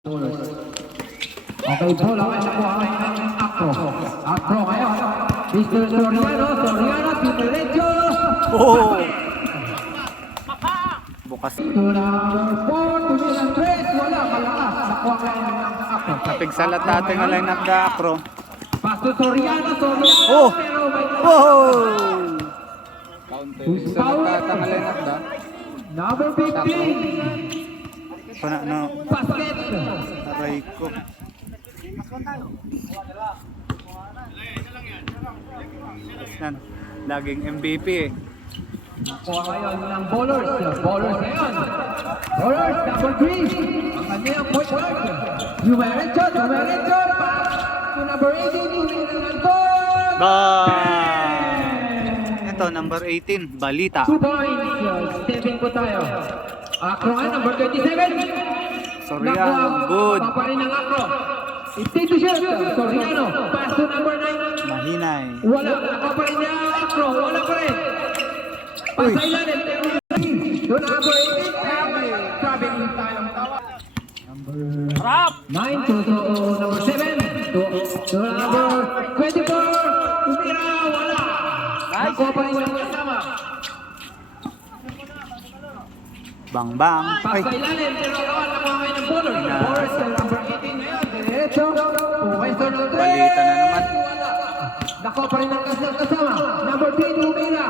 Okay, bola ngayon nakuha ngayon ng Acro. Acro ngayon. Mr. Soriano, Soriano, Diretso. Oh! Bukas. To number 4, tumilang 3, wala, malakas. Nakuha ngayon ng Acro. Napigsalat natin ang line-up na Acro. Pass to Soriano, Soriano. Oh! Pero may Oh! Napigsalat natin ang line-up na. number 15. No. Basket. Aray ko. Yan. Laging MVP eh. Nakuha ngayon ng Bowlers. Bowlers ngayon. Bowlers, number 3. Ang kanyang point guard. Dumerecho. Pass to number 18. Tumilang ng goal. Ito, number 18. Balita. 2 points. Stepping po tayo. Acro nga, number 27. Soriano, good. Papa rin ng Acro. Institution. Soriano. Pass to number 9. Mahinay. Wala. Papa rin niya Acro. Wala pa rin. Uy. Pasay lang. To number 18. Traveling tayong tawa. Rap! 9 to number 7. To number 24. Tumira. Wala. Nakuha pa rin yung kasama. Bang bang. Ay. Pasailalim, pero kawan na mga ngayon ng Bowlers. Bowlers, number 18 ngayon. Diretso. Western ng 3. Balita na naman. Nakuha pa rin ang kasama. Number 3, Tumira.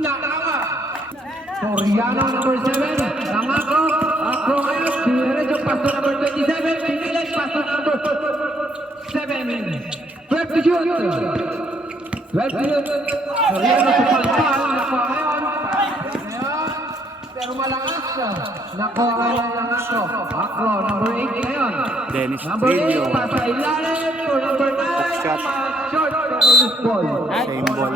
Nakawa. Soriano, number 7. Ng Acro. Acro ngayon. Diretso, pass to number 27. Pinilit, pass to number 7. 12 to shoot. 12 to shoot. Soriano, supalpal. Nakuha ngayon. Pero malakas siya. Nakuha ngayon ng Acro. Acro, number 8 ngayon. Dennis Number Trillo. 8, pasa ilalim. For number 9, Shot. short. Pero loose ball. Same ball.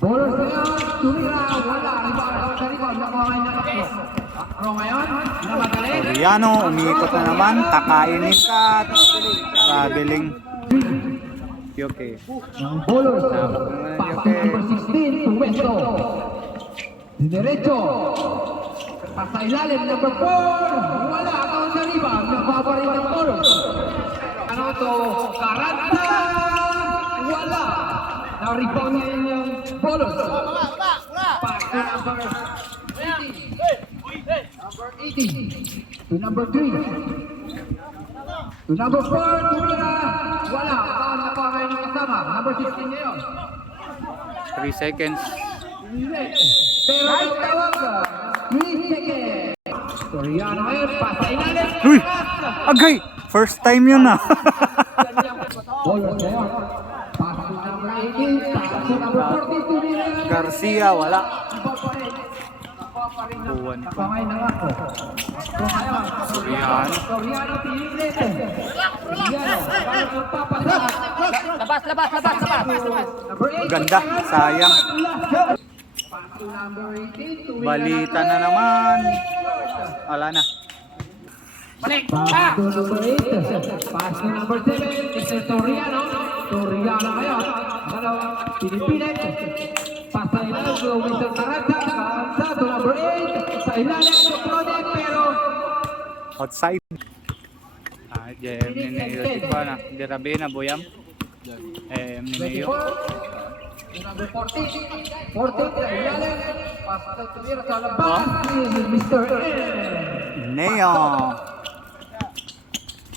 Bowlers ngayon, tumira, wala. Rebound sa rebound. Nakuha ngayon ng Acro. Acro ngayon, namadali. Soriano, umiikot na naman. Kakainin ka. Traveling. Okay. Ng Bowlers. Pasa number 16, Tumesto. Diretso. Pasa ilalim, number 4. Wala, ako sa rebound. Nakuha pa rin ng Bowlers. Ano to? Karanta. Wala. Na-rebound ngayon yung Bowlers. Pass to number 18. To number 3. To number 4, tumira. Wala. Baka nakuha kayo ng kasama. Number 16 ngayon. 3 seconds. Pero ang tawag, 3 seconds. Soriano ngayon, pasa ilalim. Uy! Agay! First time yun ah. Bowlers ngayon. Pass to number 18. Pass to number 14. Tumira. Garcia, wala. Nakuha ngayon ng Acro. Acro ngayon. Soriano. Soriano, pinilit. Soriano, parang magpapasa. Labas. Number 8. Ganda, sayang. Pass to number 18. Tumira. Balita na naman. Wala na. Pass to number 8. Pass to number 7. It's Soriano. Soriano ngayon. Dalawang pinipilit. Pasa ilalim to Mr. Carranza. Carranza to number 8. Sa ilalim to Project pero Outside. Jem Nineo di ba na? Di rabi na boyam. Nineo. 24. Number 14. 14 sa ilalim. Pasa to tumira sa labas. Mr. Neo.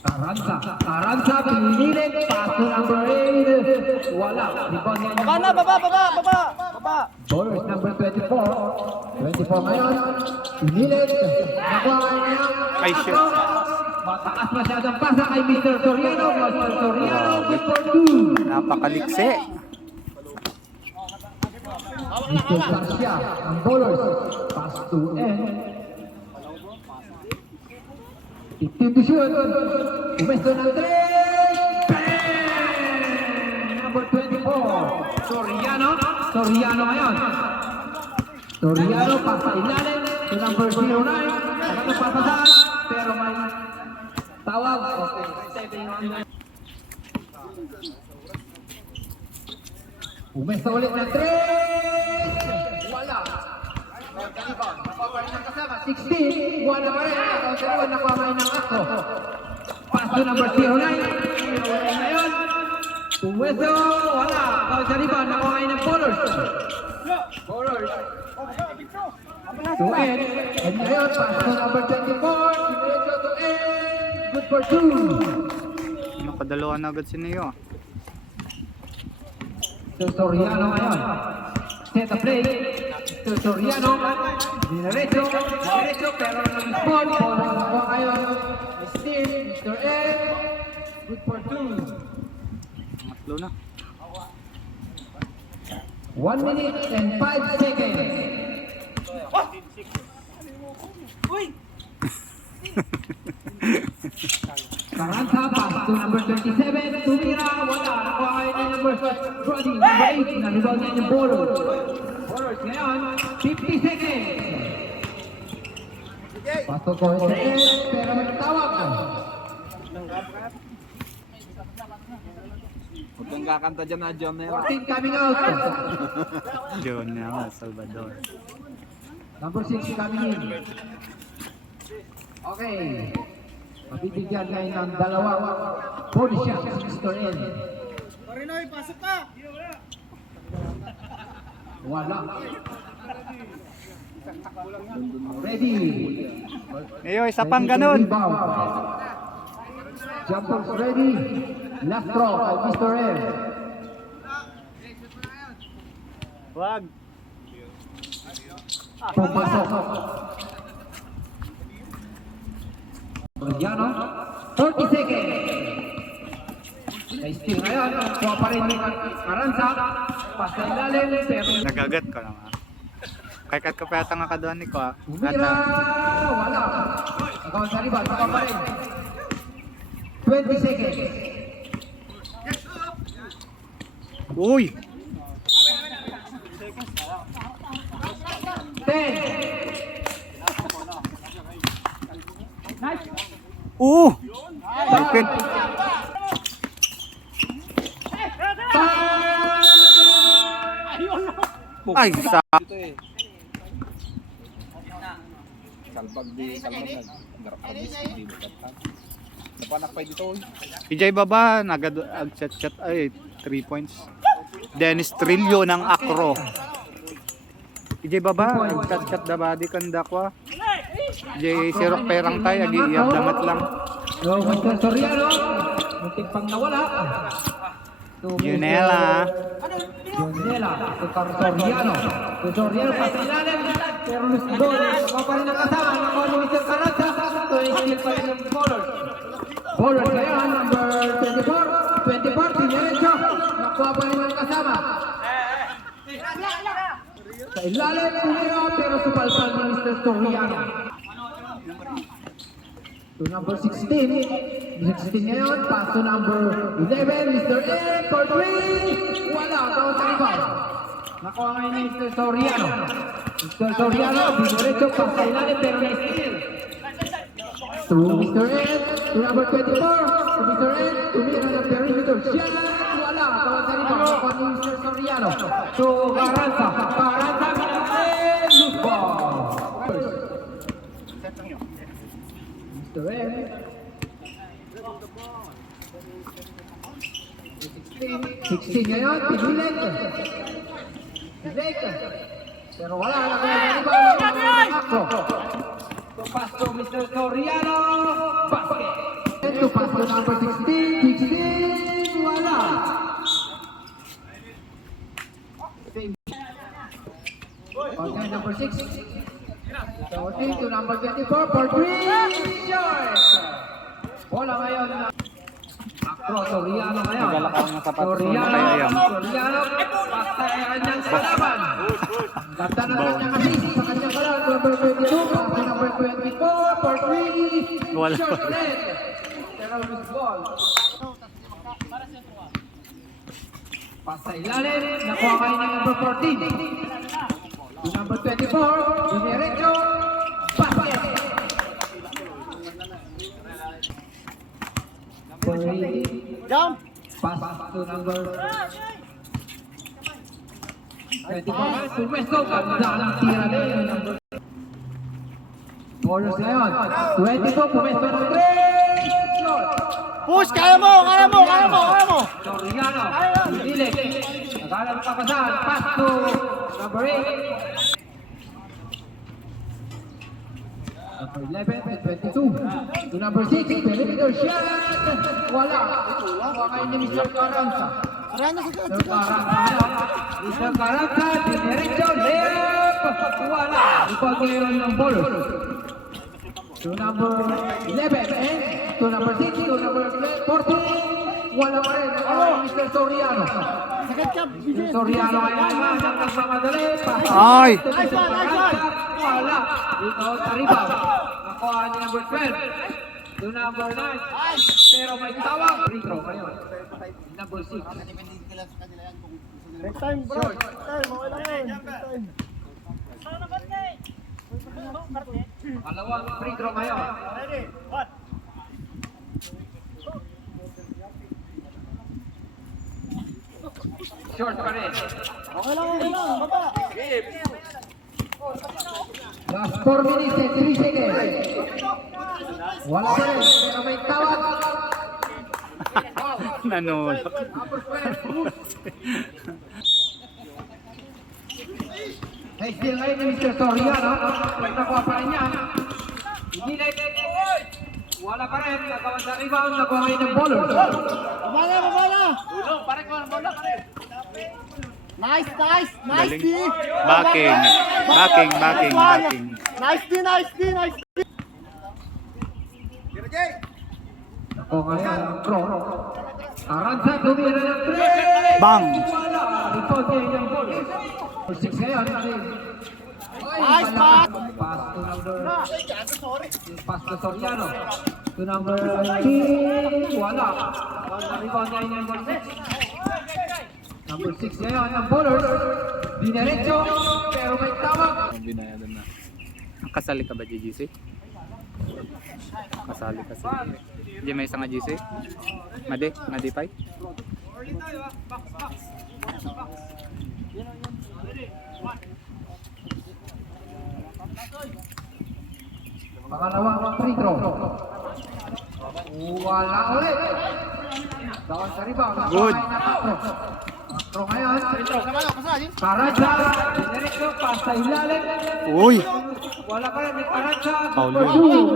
Carranza pinilit. Pass to number 8. Wala. Rebound niya yung Baba. Bowlers number 24. 24 ngayon. Pinilit. Nakuha niya. Ay, shit. Mataas masyadong pasa kay Mr. Soriano. Mr. Soriano, good for 2. Napakaliksi. Mr. Garcia, ang bowlers. Pass to N. 15 to shoot. Umesto ng 3. Bang! Number 24. Soriano ngayon. Soriano, pasa ilalim. To number 09. Nakatong pasasan. Pero may tawag. Okay. Umesa ulit na 3. Wala. Nakuha pa rin ng kasama. 16. Wala pa rin. Nakuha pa rin ng ako. Pass to number 09. Ngayon. Umesa. Wala. Sa rebound. Nakuha rin ng Bowlers. To end. And ngayon. Pass to number 24. Diretso to end. Good for 2. Nakadalawa na agad si Neo. Soriano ngayon. Set a play. Soriano. Diretso. Pero nag-respond. Bola nakuha ngayon. Steal. Mr. Ed. Good for 2. Matlo na. 1 minute and 5 seconds. Carranza pass to number 37. Tumira. Wala. Nakuha ngayon ng number Brody. Number 8. Na-rebound niya yung Bowlers. Bowlers ngayon. 50 seconds. Pasok ko sa Ed. Pero magtawag. Huwag kang kakanta dyan na John Nera. 14 coming out. John na Salvador. Number 6 coming in. Okay. Mabibigyan ngayon ng dalawang body shots, Mr. N. Marinoy, pasok ka! Wala. Ready. Neo, isa pang ganun. Rebound. Jumpers ready. Last throw by Mr. N. Wag. Pumasok. Soriano, 30 seconds. May steal ngayon. Kuha pa rin ni Carranza. Pas na ilalim. Pero Nagagat ko naman. Kay kat ko pa yata nga kaduan ni ko ah. Umira. Wala. Ikaw sa riba. Saka pa rin. 20 seconds. Uy! 10. Lipid. Ay, sa... Kalbag di kalbag nag-abis di ba? Napanak pa dito. PJ Baba, nag-chat-chat ay 3 points. Dennis Trillo ng Acro. PJ Baba, nag-chat-chat da badi kan dakwa. J Sirok perang tay agi iyab damat lang. So, Mr. Soriano. Muntik pang nawala. Junela. Junela. Si Soriano. Si Soriano pa sa ilalim. Pero Lucidor. Kuha pa rin ang kasama. Nakuha ni Mr. Carranza. So, i-steal pa rin ang Bowlers. Bowlers ngayon. Number 24. 24. Dinerecho. Nakuha pa rin ang kasama. Sa ilalim. Tumira. Pero supalpal ni Mr. Soriano. To number 16. 16 ngayon. Pass to number 11. Mr. Ed for 3. Wala. Tawag sa rival. Nakuha ngayon ni Mr. Soriano. Mr. Soriano. Dinerecho pa sa ilalim pero na-steal. To Mr. Ed. To number 24. To Mr. Ed. Tumira ng perimeter. Shot. Wala. Tawag sa rival. Nakuha ni Mr. Soriano. To Carranza. Carranza. Loose ball. Mr. Ed. 16 ngayon, pigilit. Pigilit. Pero wala na kaya ng iba. Ako. To pass to Mr. Soriano. Basket. To pass to number 16. 16. Wala. Okay, number 6. 14 to number 24 for 3. Short. Bola ngayon na Acro, Soriano ngayon. Nagalakaw ng sapatos ng Soriano, Mayayam. Soriano, basta ang kanyang kalaban. Ganda na kanyang assist sa kanyang kalaban. Number 22, pass number 24 for 3. Wala. Short red. Pero loose ball. Pass sa ilalim, nakuha kayo ng number 14. To number 24, Dinerecho, basket. Jump! Pass to number 24, Pumesto, ganda ng tira din. Ballers ngayon, 22, Pumesto ng 3, shot. Push! Kaya mo! Kaya mo! Kaya mo! Kaya mo! Soriano, Dilik, naghalang kapasahan, pass to number 8. Number 11 and 22. To number 6, perimeter shot. Wala. Wakay ni Mr. Carranza. Mr. Carranza. Mr. Carranza, dinerecho, layup. Wala. Ipag ngayon ng ball. To number 11 and to number 6, to number 14. Wala pa rin. Mr. Soriano. Mr. Soriano ay naman ang nagmamadali. Ay! Wala. Dito sa rebound. Nakuha ni number 12. To number 9. Pero may tawag. Free throw ngayon. Number 6. Next time, bro. Next time, okay lang yun. Next time. Dalawang free throw ngayon. Short pa rin. Okay lang, baba. Last 4 minutes and 3 seconds. Wala pa rin. Pero may tawag. Nanulok. Number 12. Hey, still ngayon ni Mr. Soriano. Nakuha pa rin niya. Hindi na wala pa rin. Nagawa sa rebound. Nakuha ngayon ng ballers. Baba na. Nice, nice. Nice, Galing. D. Backing. Backing. Nice, D. Nakuha ngayon ng pro. Carranza, tumira ng 3. Bang! Wala. Rebound ngayon ng ballers. 6 ngayon. Nice, pass. Pass to number... Pass to Soriano. To number 18. Wala. Rebound ngayon ng number 6. Number 6 ngayon ang ballers. Dinerecho. Pero may tawag. Ang binayadan na. Kasali ka ba, GGC? Kasali kasi. Hindi may isang GC? Madi Pai? Pangalawang free throw. Wala ulit. Dawan sa rebound. Good. Pro ngayon. Carranza. Dinerecho. Pass sa ilalim. Uy! Wala pa rin. May Carranza. Foul Number yun. 2.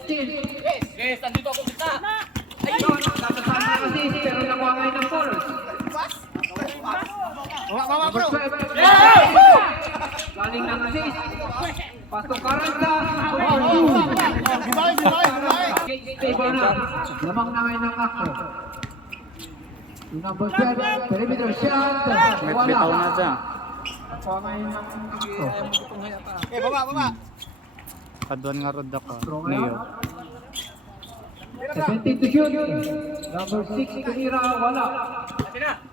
Steal. Ayun. Natasama na kasi. Pero nakuha ngayon ng ballers. Number 12. Galing ng assist. Pasok Carranza. Stable na. Lamang na ngayon ng Acro. Yung number 12, perimeter shot. Bitaw na dyan. Nakuha ngayon ng Acro. Kaduan nga rod ako. Acro Neo. ngayon. 17 to shoot. Number 6, tumira. Wala.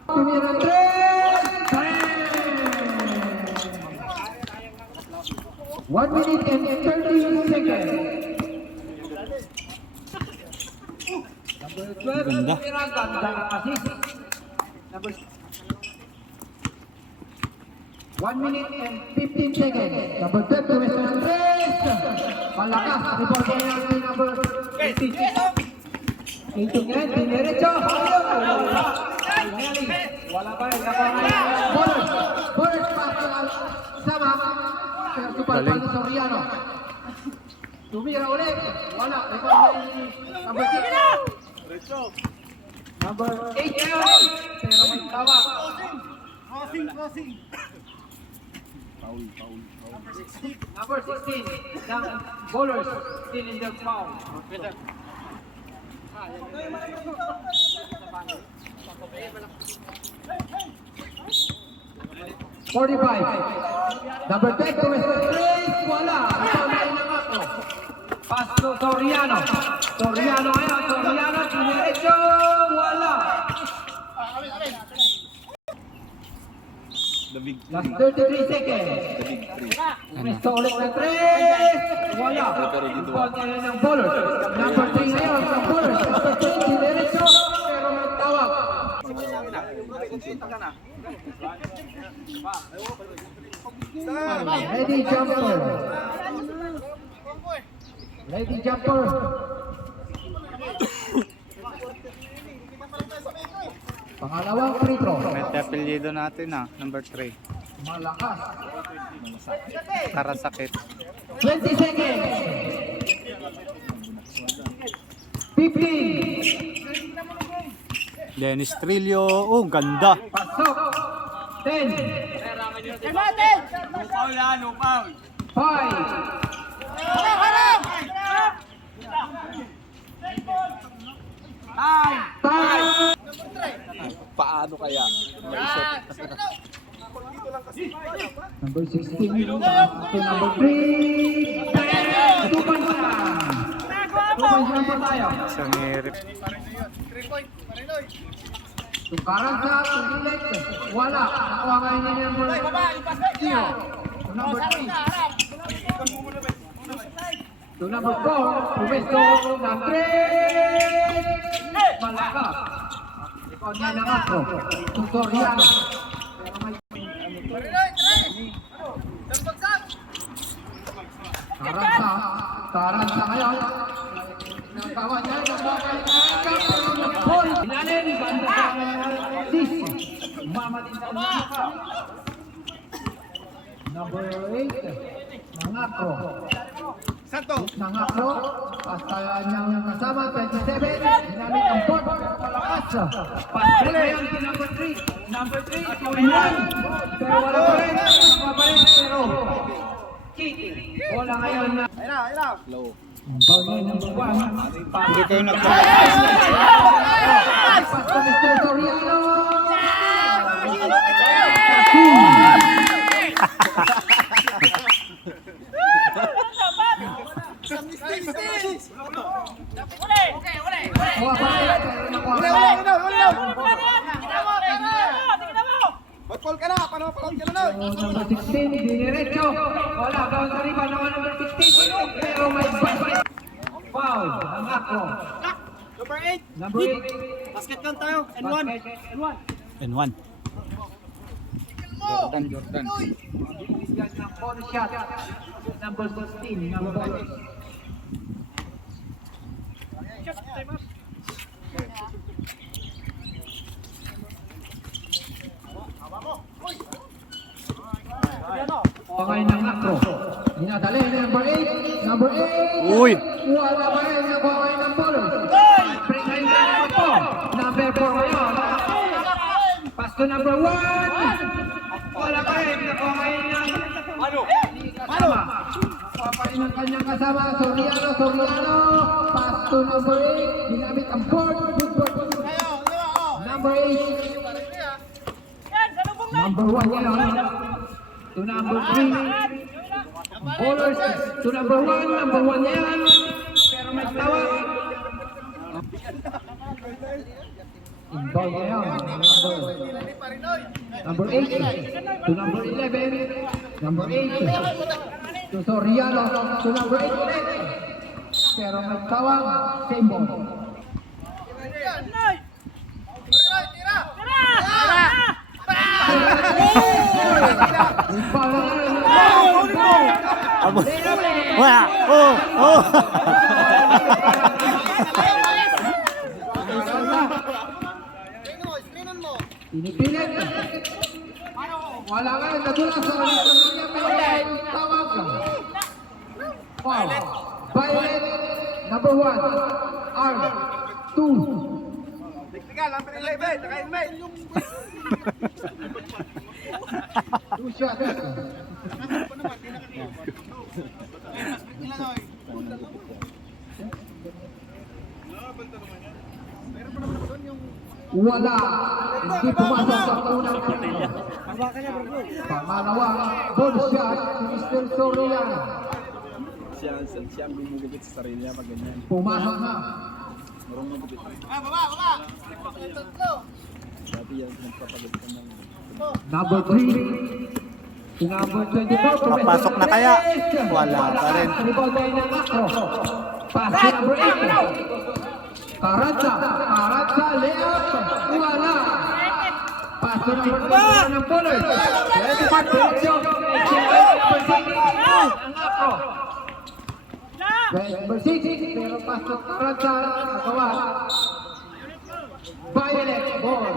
Tumira 3. 1 minute and 30 seconds. Number 12, Ganda. tumira. Ganda ng assist. Number 1 minute and 15 seconds. Number 12, tumira ng 3. Malakas. Report niya ng number 18. Ito nga, dinerecho. Wala pa rin. Ballers. Ballers pass sama. Pero supalpal ni Soriano. Tumira ulit. Wala. Number 6. Number 8 ngayon. Pero may tawag. Number 16. Ng ballers. Still in the foul. 45. Number 10 to Mr. Trace. Wala. Ito na ilang ako. Pass to Soriano. Soriano ngayon. Soriano. Dinerecho. Wala. The big Last 33 seconds. Umesto ulit ng 3. Wala. Ball ngayon ng ballers. Number 3 ngayon ng ballers. Number 3. Dinerecho. Pero may tawag. Ready jumper. Ready jumper. Pangalawang free throw. May apelyido natin number 3. Malakas. Karasakit. 20 seconds. 15. Dennis Trillo. Oh, ganda. Pasok. 10. 5. Paano kaya? Maisot. Number 16. To number 3. 2 points lang. 2 points lang po tayo. Isang hirip. Tukaran sa tumilit. Wala. Nakuha kayo niya yung number 0. To number 3. To number 4. Pumesto ng 3. Malakas. Ikaw niya lang ako. Tutorial. Taransa ngayon. Nagawa niya ng bagay na Paul. Ilalim, banda sa sis. Umamatin sa mga. Number 8. Nangako. Nangako. Basta niyang kasama, 27. Ginamit ang board. Palakas. Pasok ngayon si number 3. Number 3. Pero wala pa rin. Wala pa rin. Pero cheating. Wala ngayon na. Low. Bawal number 1. Hindi kayo nagpapalala. Pastor Mr. Soriano. Number 16, diniretso. Wala, gawin sa riba naman number 16. Pero may basket. Foul, ang ako. Number 8. Number 8. Basket lang tayo. N1. And 1. Jordan. Yan ang corner shot. Number 16, number 8. Pangay ng Akro. Dinadali ni number 8. Number 8. Uy! Wala pa rin na pangay ng ball. Pringay na number 4. Number 4 ngayon. Pass to number 1. Wala pa rin na pangay ng kasama. Wala pa rin ang kanyang kasama. Soriano. Pass to number 8. Ginamit ang board. Good board. Number 8. Number 1 ngayon. To number 3. Bowlers to number 1. Number 1 niya yan. Pero may tawag. Inbound niya yan. Number 8. To number 11. Number 8. To Soriano. To number 8 ulit. Pero may tawag. Same ball. Wah! Oh! Oh! Pinipilit. Wala nga, nadulas sa may tawag. Foul. Violet, number 1. Arm, 2. Two shots. Wala. Hindi pumasok sa unang kanya. Pangalawa, ball shot si Mr. Soriano. Siya ang gumugupit sa sarili niya pag ganyan. Pumasok na. Marunong magupit. Dati yan, nagpapagupitan ng... Number 3. Si number 24. Papasok na kaya? Wala pa rin. Rebound tayo ng Akro. Pass to number 8. Karatsa, layup. Wala. Paso na ng bowler. Ready for direction. Ang Acro. Number 6, pero paso karan sa nagawa. Violet ball.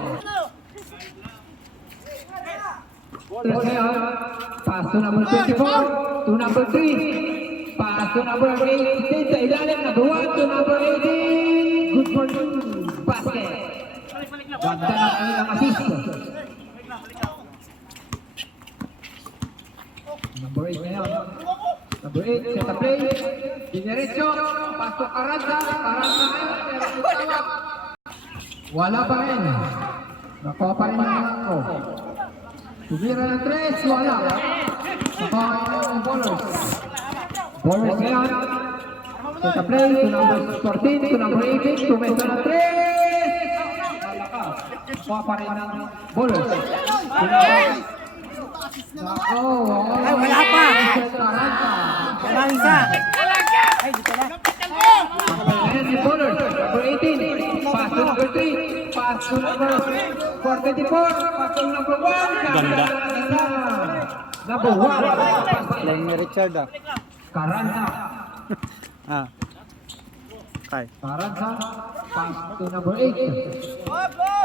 Paso number 24 to number 3. Paso number 18 sa ilalim, nagawa to number 18. Good for you. Basket. Ganda na kanilang assist. Number 8 na yun. Number 8, set a play. Dinerecho. Paso Carranza. Carranza ngayon, pero tutawag. Wala pa rin. Nakuha pa rin ang ako. Tumira ng 3, wala. Nakuha ng bowlers. Bowlers ngayon. Set a play to number 14, to number 18. Tumesa ng 3. Nakuha pa rin ang bowlers. Ay, wala pa. Wala isa. Ay, dito na. Number 18. Pass to number 3. Pass to number 44. Pass to number 1. Ganda. Number 1. Lang ni Richard ah. Carranza. Ah. Kay. Carranza. Pass to number 8.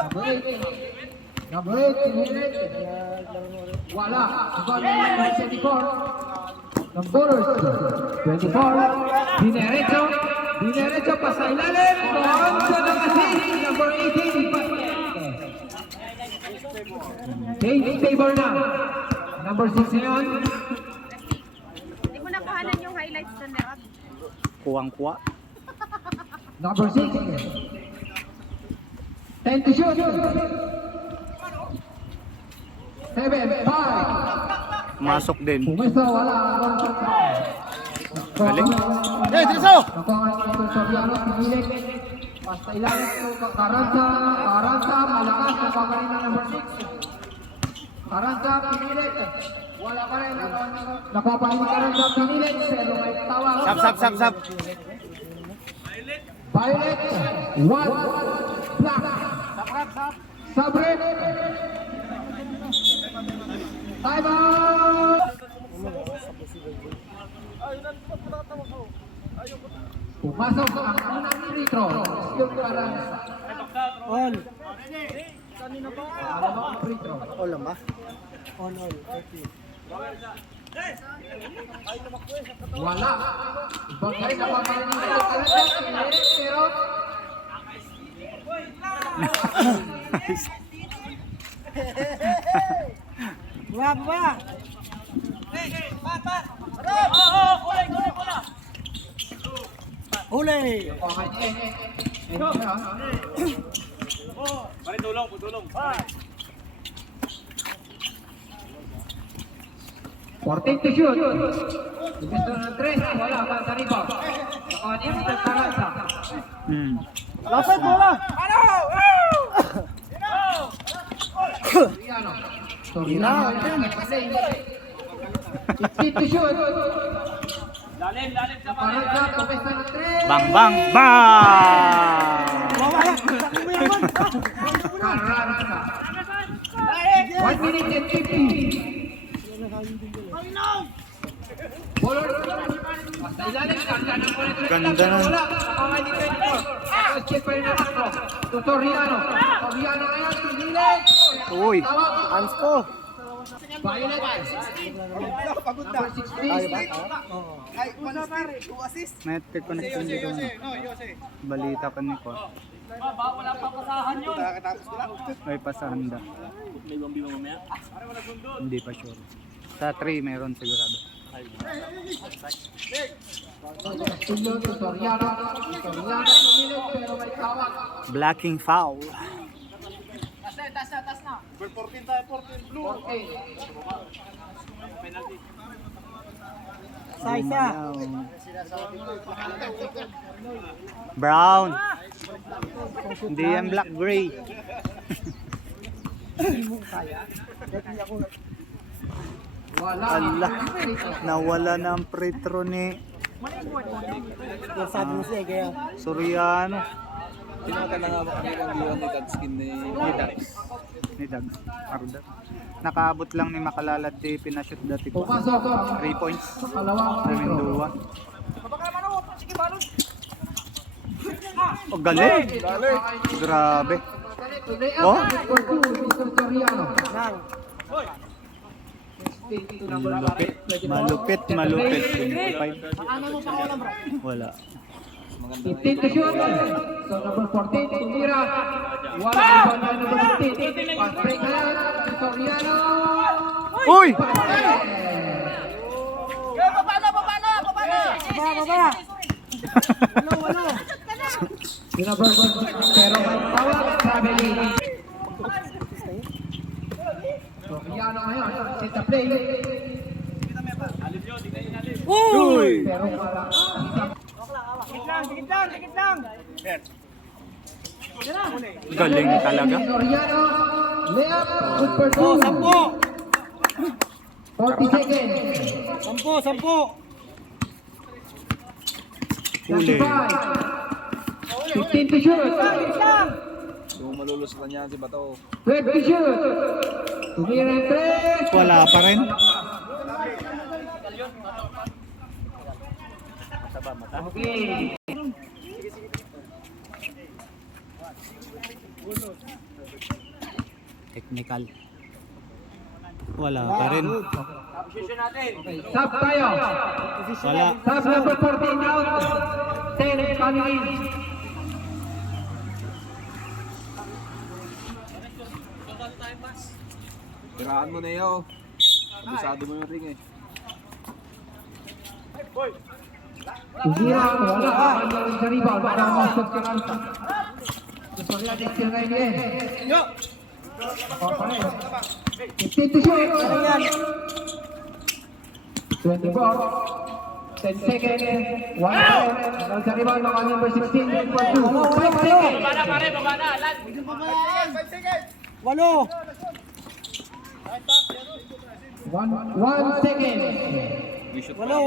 Number 8. Number 8. Wala. Number 24. Numbers 24. Dinerecho. Dinerecho pa sa ilalim. Konto ng assist. Number 18. Change favor na. Number 6 na yun. Hindi mo nakuhanan yung highlights doon, Nerot. Kuwang-kuwa. Number 6. 10 to shoot. 7, 5. Masok din. Pumesa, wala. Galing. Hey, Triso! Nakuha ng ito Soriano, pinilit. Basta ilalim ito, Carranza, malakas, nakuha pa rin ng number 6. Carranza, pinilit. Wala pa rin. Nakuha pa rin ng Carranza, pinilit. Pero may tawag. Sap. Violet, 1, black. Sabret. Time out! Pumasok ang unang free throw. Yung Carranza. All. Alamang free throw. All ba? All. Wala. Ibang guys, napapalitin ko yung Carranza. Pero Baba. Huli. okay, Pare tulong. 14 to shoot. Gusto ng 3. Wala. Basta rebound. Nakuha niya sa Carranza. Lapit bola. Soriano. 15 to shoot. Lalim sa Carranza, pumesa ng 3. Bang! Wala. Sakto mo yan. Carranza. 1 minute and 50. Bowler. Basta ilalim. Ganda na. Wala. Okay, di kayo dito. Check pa rin ang Acro. To Soriano. Soriano ngayon. Pinilit. Uy. Tawag. Hands ko. Violet. Number 16. Net connection dito. Balita pa ni ko. Wala pa pasahan yun. May pasahan da. Hindi pa sure. Sa 3 meron sigurado. Tulyo to Soriano. Soriano pinilit pero may tawag. Blocking foul. Tas na. 14 blue. Okay. Saisa. Brown. Hindi yan black gray. Wala. Allah. Nawala na ang free throw ni Yung sabi mo siya kaya. Soriano. Tinaka na nga kami ng liwan ni Tadskin ni Dax. Ni Dag Arda. Nakaabot lang ni Makalalad di pinashoot dati ko. Pumasok. 3 points. Kalawang Sa free throw. Mindua. Oh, galing. Grabe. Oh? For two, Mr. Soriano. Malupit. 25. Wala. 15 to shoot. So number 14, tumira. Wala rebound na number 15. Pass break na yan. Soriano. Uy! Yung number 1, pero may tawag, traveling. Soriano ngayon, set the play. Uy! Pero wala. Galing talaga. Soriano, layup, good for two. 40 seconds. 10. Huli. 15 to shoot. Yung malulusutan niya si Bato. 12 to shoot. Tumira yung 3. Wala pa rin. Okay. Technical. Wala pa rin. Sub tayo. Wala. Sub number 14 out. 10 coming in. Tirahan mo na yun. Abisado mo yung ring eh. Tumira, wala. Kanya rin sa rebound. Baka masok ka lang. Gusto rin natin still na yun. Ako pa rin. 15 to shoot. 24. 10 seconds. 1 out. Hanggang sa rebound. Baka number 16. For 2. 5 seconds. Walo. 1 second. Walo.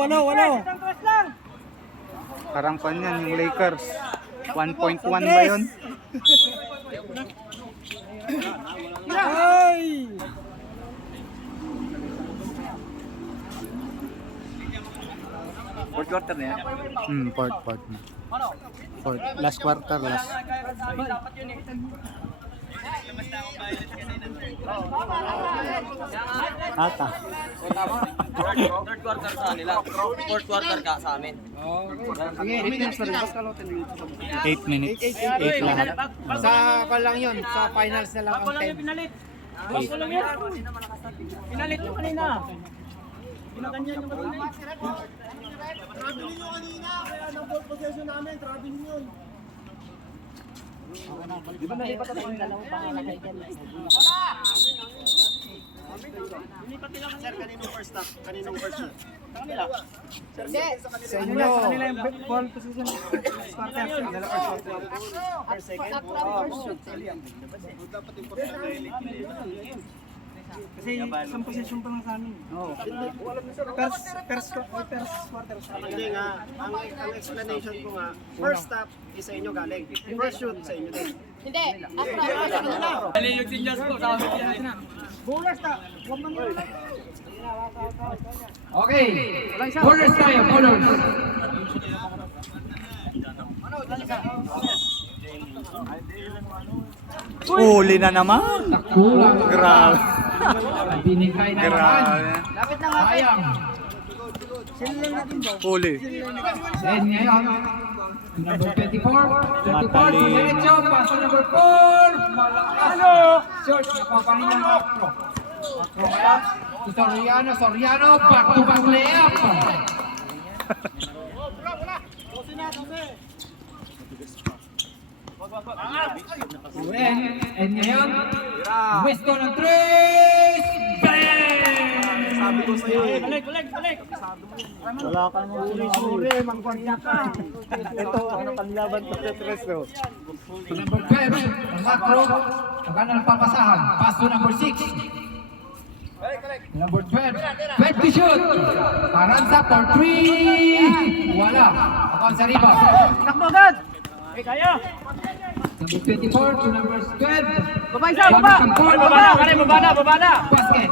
Parang kanyan yung Lakers. 1.1 ba yun? Ay! Fourth quarter na yan. Fourth. Fourth. Last quarter, last. Ata. Third quarter sa nila. Fourth quarter ka sa amin. 8 minutes. 8 lahat. Sa lang yun, sa finals na lang ang 10. Pinalit. Bago lang yan. Pinalit yung kanina. Pinaganyan yung kanina. Sa inyo. Kanila yung ball position. Kasi isang position pa lang sa amin. First quarter. Hindi nga, ang explanation ko nga, first stop is sa inyo galing. First shoot sa inyo din. Hindi. Afro. Mali yung sinyas ko. Sabi niya. Bowlers na. Huwag man yun. Okay. Bowlers tayo. Bowlers. Huli na naman. Kulang. Grabe. Binigay na naman. Grabe. Sayang. Huli. Then ngayon, number 24. 24, diretso. Paso number 4. Malakas. Short. Napapanin ng Afro. Afro kaya. Si Soriano. Back to back layup. And ngayon, Westo ng 3. Bang! Sabi ko sa'yo eh. Balik. Wala ka nang huli. Mangkwarya ka. Ito, ang panlaban pa sa tres. Number 12, ang Afro. Magana ng papasahan. Pass to number 6. Number 12, 20 shoot. Paransa for 3. Wala. Ako sa rebound. Takbo agad. Kaya. Number 24 to number 12. Baba isa, baba! Baba na! Basket.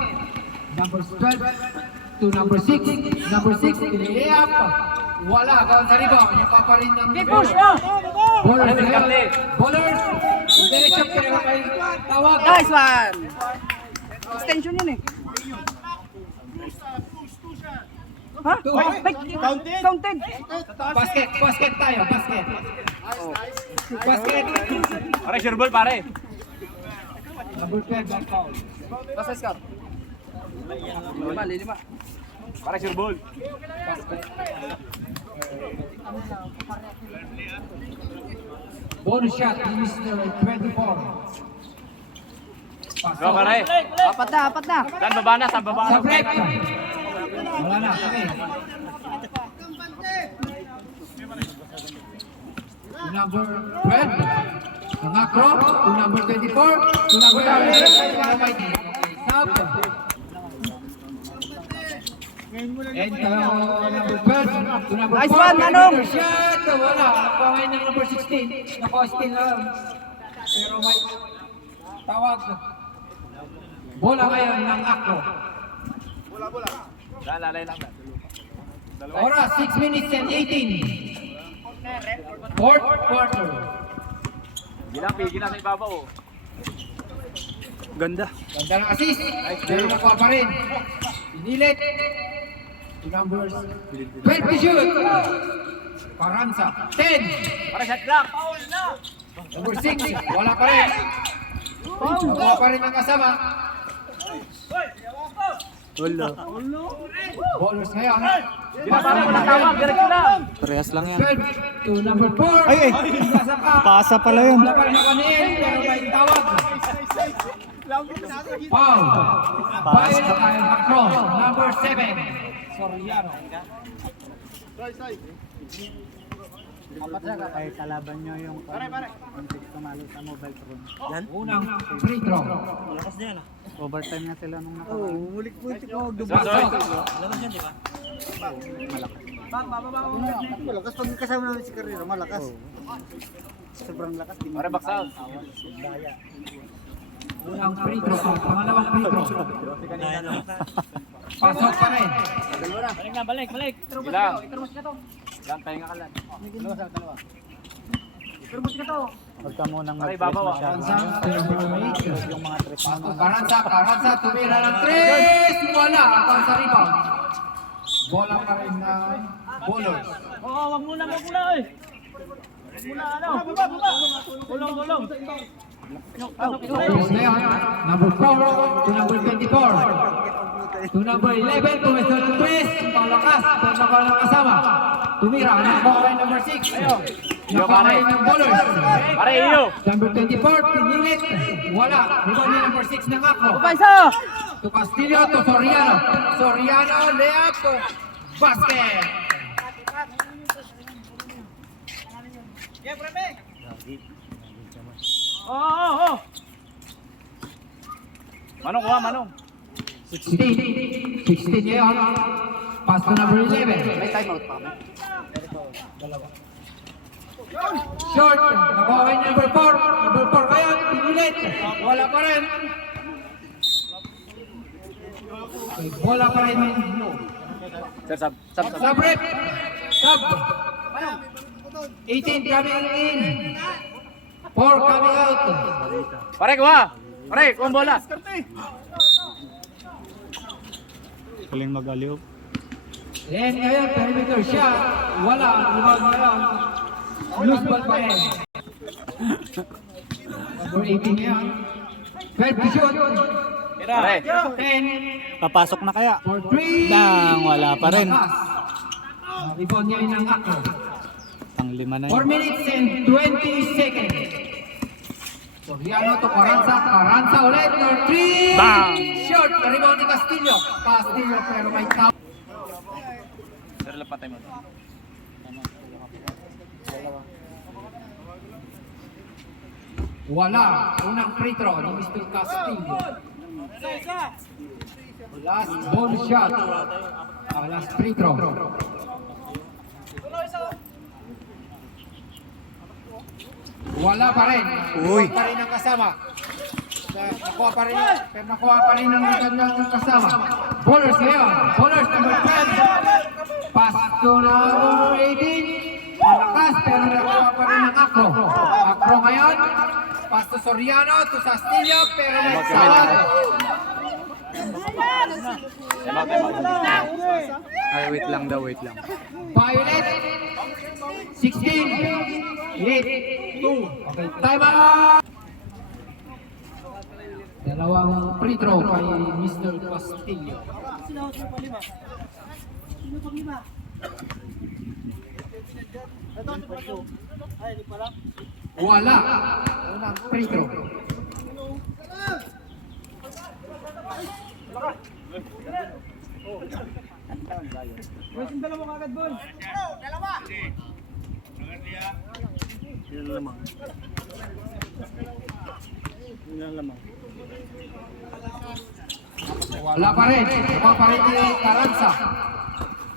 Number 12 to number 6. Number 6, layup. Wala, bawang sa rebound. Yung pa rin ng Push mo! ballers. Ballers. Diretso pero may tawag. Nice one! Extension yun eh. Ha? Counted! Basket, basket tayo, basket. Basket. Pare, sure ball pare. Number 12 ang foul. Basta score. Lima. Pare, sure ball. Bonus shot ni Mr. 24. Go pare. Apat na. Dan baba na, sa baba Sa na. break. Wala na, kami. To number 12. Ang acro. To number 24. To number 11. Stop. And number 12. To number 4. Nice one, Manong. Shot. Wala. Pangay ng number 16. Naka-steal na lang. Pero may tawag. Bola ngayon ng acro. Lalay lang. Oras, 6 minutes and 18. Fourth quarter. Pigil na sa ibabaw oh. Ganda. Ganda ng assist. Pero nakuha pa rin. Pinilit. Numbers 20 shoot. Paransa. 10. Pare, shot block. Foul na. Number 6. Wala pa rin. Nakuha pa rin ang kasama. Wala. Ballers ngayon. Pare, wala tawag. Diretso lang. Parehas lang yan. 12 to number 4. Ay, ay. Isa pa. Pasa pala yun. Wala pa rin nakanin. Pero may tawag. Foul. Foul ay Macron. Number 7. Soriano. Ay, kalaban nyo yung context tumalo sa mobile phone. Yan? Unang free throw. Overtime na sila nung nakaraan. Pasok. Malakas pag kasama namin si Carrera, malakas. Sobrang lakas. Pare, box out. Unang free throw. Pangalawang free throw. Pasok pa rin. Balik. Bilang. Bilang, pahinga ka lang. Huwag ka munang Pare, mag-press babaw, ah. masyado. Yung mga trip mo na. Karansa, tumira ng 3. Wala. Ang sa rebound. Bola pa rin ng Ballers. Oo, wag muna eh. Wag muna ano. Gulong. Ballers ngayon. Number 4 to number 24. To number 11, pumesto ng 3. Panglakas. Pero nakuha ng kasama. Tumira. Nakuha rin number 6. Nakuha rin ng Ballers. Pare, iyo. Number 24, pinilit. Wala. Rebound ni number 6 ng Acro. Paisa. To Castillo, to Soriano. Soriano, layup. Basket. Oo. Manong. 16 ngayon. Pass to number 11. May timeout pa. Short. Nakuha kay number 4. Number 4 ngayon. Pinilit. Wala pa rin. Okay, bola pa rin. Sab. Sub rep. Sub. 18 coming in. 4 coming out. Pare, kuha ang bola. Galing mag-aliw. Then ngayon, perimeter shot. Wala. Rebound ngayon. Loose ball pa rin. Number 18 ngayon. 12 to shoot. Pare. 10 Papasok na kaya? for 3. Dang, wala pa rin. Rebound ngayon ng Acro. Pang 5 na 4 yun. minutes and 20 seconds. Soriano to Carranza ulit for 3. Bang! Short. Rebound ni Castillo pero may tao. Sir, lapatay mo. Wala. Unang free throw ni Mr. Castillo. Last ball shot. Last free throw. Wala pa rin. Uy. Wala pa rin ang kasama. Nakuha pa rin ng magandang kasama. Bowlers ngayon. Bowlers number 10. Pass to number 18. Malakas pero nakuha pa rin ng Acro. Acro ngayon. Pass to Soriano, to Sastillo, pero may sawad. Ay, wait lang daw, wait lang. Violet. 16. 8. 2. Okay, time out. Dalawang free throw kay Mr. Castillo. Wala. Unang free throw. Wala pa rin. Wala pa rin ni Caranza.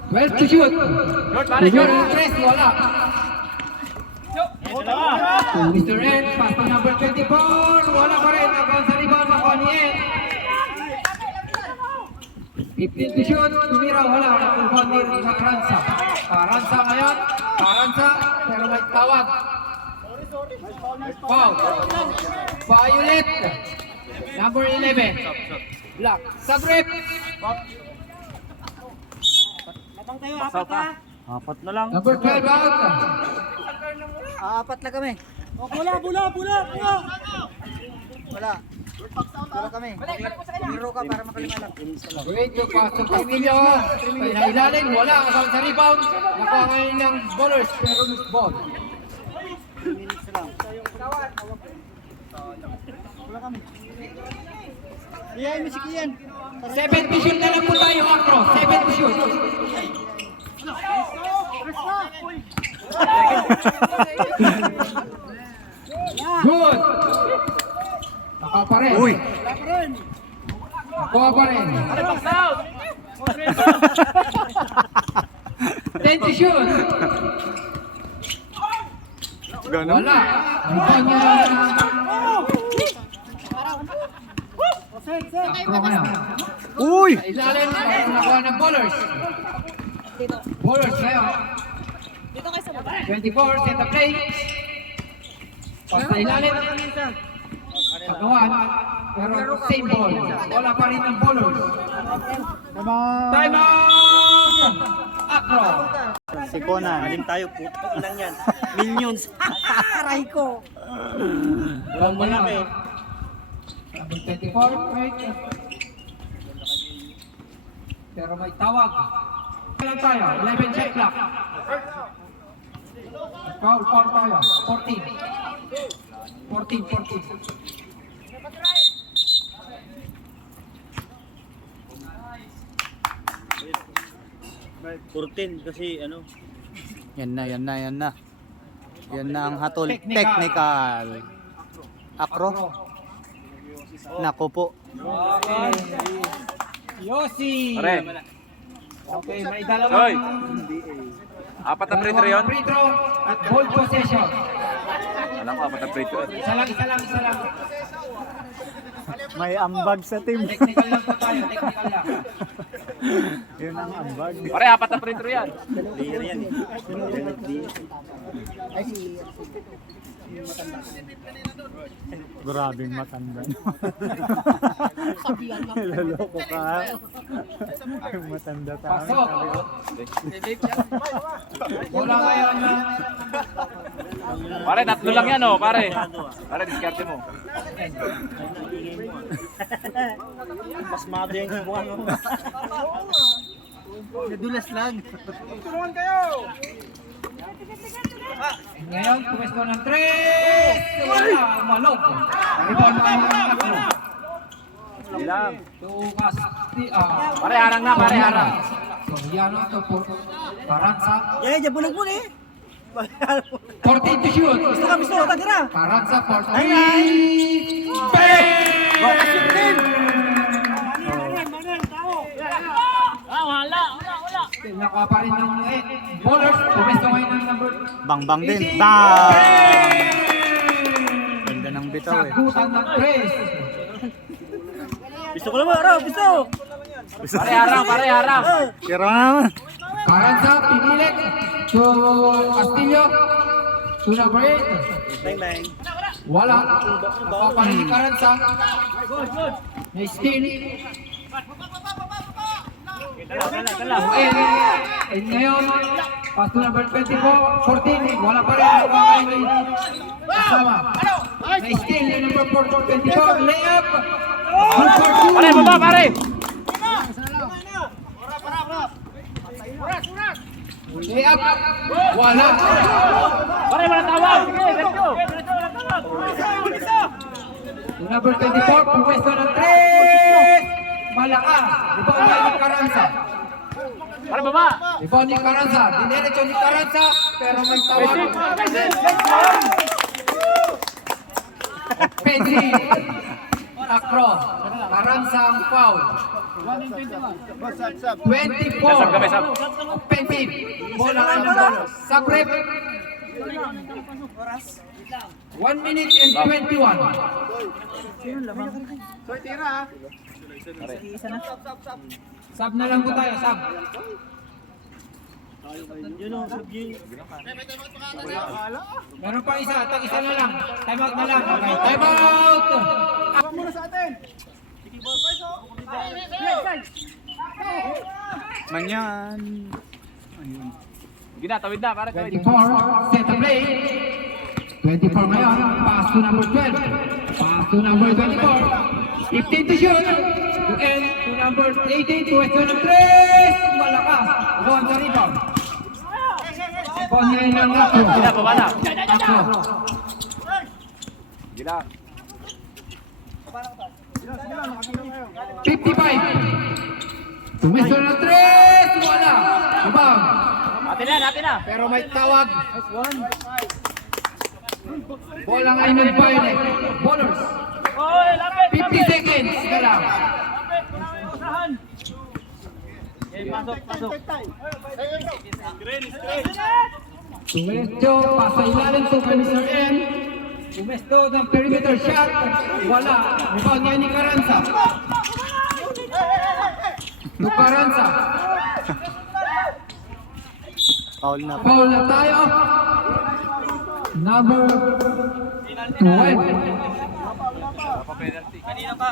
12 to shoot. Shoot ang 3. Wala. To Mr. Ed. Pass to number 24. Wala pa rin. Nagkaroon sa rebound. Nakuha ni Ed. 15 to shoot. Tumira. Wala. Nakuha ni Caranza. Caranza ngayon. Caranza. Pero may tawag. Foul. Violet. Number 11. Black. Sub-rep. Apat na lang. Number 12 out. Apat lang kami. Bula. Wala. Wala kami. Biro ka para makalima lang. Wait to pass to Castillo. Pinailalim. Wala. Kasama sa rebound. Nakuha ngayon ng bowlers. Pero miss ball. 3 minutes lang. Wala kami. Iyayin mo si Kian. 7 to shoot na lang po tayo, Acro. 7 to shoot. Good. Nakuha pa rin. Uy! Nakuha pa rin. 10 to shoot. Ganun. Wala. Rebound niya. Acro ngayon. Uy! Sa ilalim, nakuha ng bowlers. Bowlers ngayon. 24, set of play. Pas sa ilalim. Pagawan. Pero same ball. Wala pa rin ng bowlers. Time out! Acro. Si Conan. Galing tayo po. Ilan yan? Millions. Aray ko. Walang malaki. Number 24, wait. Pero may tawag. Kailan tayo? 11 check clock. Foul tayo. 14. 14. Kasi ano. Yan na. Yan na ang hatol. Technical. Acro. Nako po. Yossi. Pare. Okay, may dalawang Apat na free throw yun? free throw at ball possession. Alam ko, apat na free throw. Isa lang. May ambag sa team. Technical lang po tayo, technical lang. Yun ang ambag. Pare, apat na free throw yan. Player yan eh. Grabing matanda. Loloko ka. Ay, matanda ka. Pasok. Wala ngayon na. Pare, tatlo lang yan, oh, pare. Pare, diskarte mo. Pasmado yung buwan mo. Nadulas lang. Ngayon, pumesto ng 3. Wala, umalog. Rebound naman ng Acro. Ilang. To Castillo. Pare, harang na, pare, harang. Soriano to po. Caranza. Yan, bulag mo eh. 14 to shoot. Gusto ka, tagera. Caranza for 3. Bang! Nakuha pa rin ng bowlers. Pumesto ngayon ng number Bang din. Bang! Ganda ng bitaw eh. Sagutan ng 3. Gusto ko naman, Araw, gusto. Pare harang. Pero naman. Carranza, pinilit. To Castillo. To number 8. Wala. Napaparin ni Carranza. May steal. And ngayon, pass to number 14. Wala pa rin. Napaparin ni Kasama. May steal ni number 24. Layup. Pare, baba, pare. Layup. Wala. Pare, wala tawag. Sige, let's go. Number 24, pumwesto ng 3. Malakas. Rebound ni Carranza. Pare, baba. Rebound ni Carranza. Dinerecho ni Carranza. Pero may tawag. Offensive. Across. Carranza ang foul. 24. Offensive. Bola ang bonus. Sub-rep. 1 minute and 21. Sub na lang po tayo, sub. Meron pa isa, isa na lang. Time out na lang. Okay, time out! Manyan. Ayun. Sige na, tawid na, pare, tawid. 24, set the play. 24 ngayon, pass to number 12. Pass to number 24. 15 to shoot. To end to number 18. To Weston ng 3. Malakas. Buwan sa rebound. Buwan ngayon ng Acro. Sige na, baba na. Acro. Sige na. 55. To Weston ng 3. Wala. Rebound. Natin na. Pero may tawag. Bola ngayon ng Violet. Bowlers. Oy, lapit. 50 seconds na lang. Usahan. Pasok. Tumesto, pasa ilalim to kay Mr. N. Tumesto ng perimeter shot. Wala. Rebound niya ni Carranza. To Carranza. Foul na. Foul na tayo. Number 12. Kanina pa.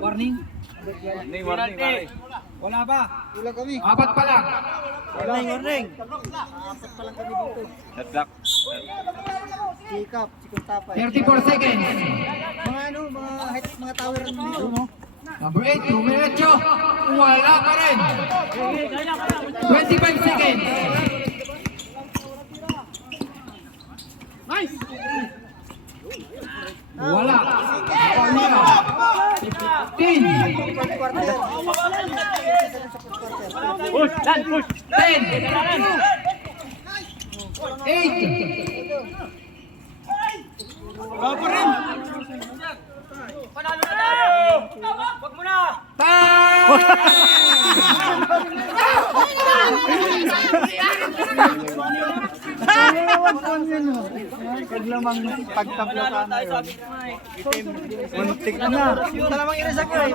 Warning. Warning, pare. Wala ba? Wala kami. Apat pa lang. Warning. Shot clock. Sikap, sikong tapay. 34 seconds. Mga tower ng Number 8, Tumirecho. Wala ka rin. 25 seconds. Nice! Wala. Cornero. 15. Quarter. Push, lan, push. 10. 8. Panalo na tayo. Wag mo na. Paglamang pagtabla ka na yun. Muntik na. Talamang irasak ko eh.